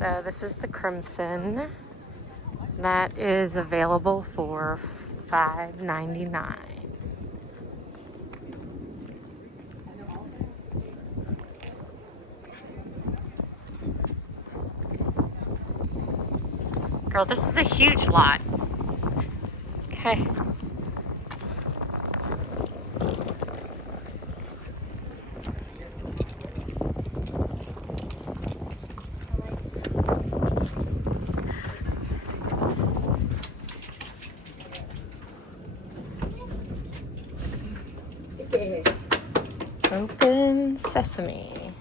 So this is the Crimson. That is available for $5.99. Girl, this is a huge lot. Okay. Open sesame.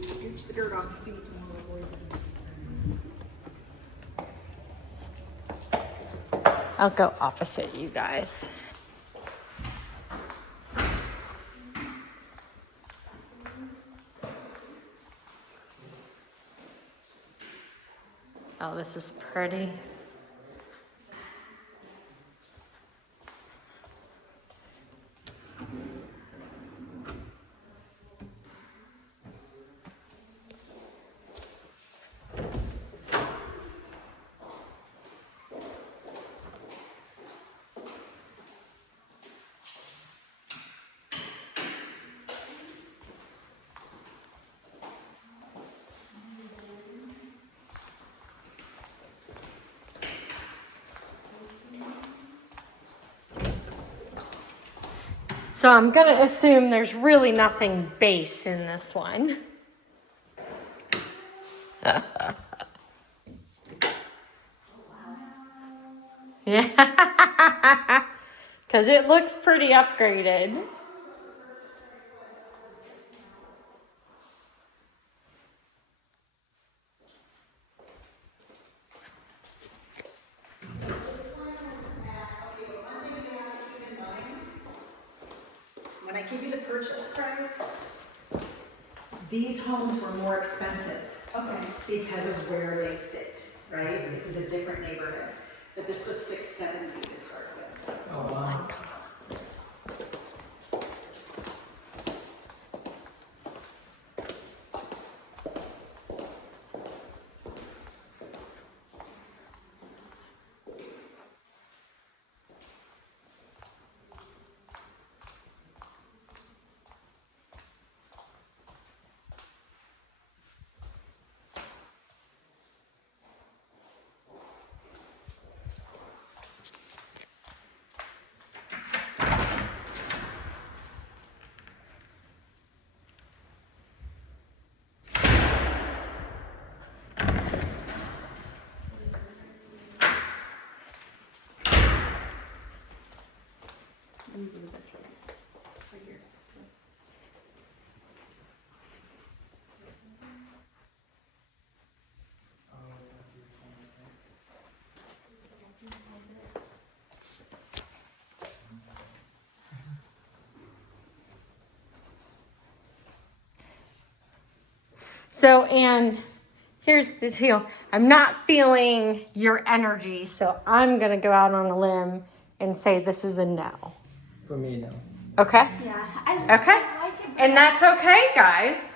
Scooch the dirt off your feet and we'll avoid it. I'll go opposite you guys. Oh, this is pretty. So I'm gonna assume there's really nothing base in this one. Yeah, because it looks pretty upgraded. When I give you the purchase price, these homes were more expensive. Okay. Because of where they sit, right? This is a different neighborhood. But this was $670 to start with. Oh, wow. So, and here's the deal. I'm not feeling your energy, so I'm gonna go out on a limb and say this is a no. For me, no. Okay? Yeah. Okay? And that's okay, guys.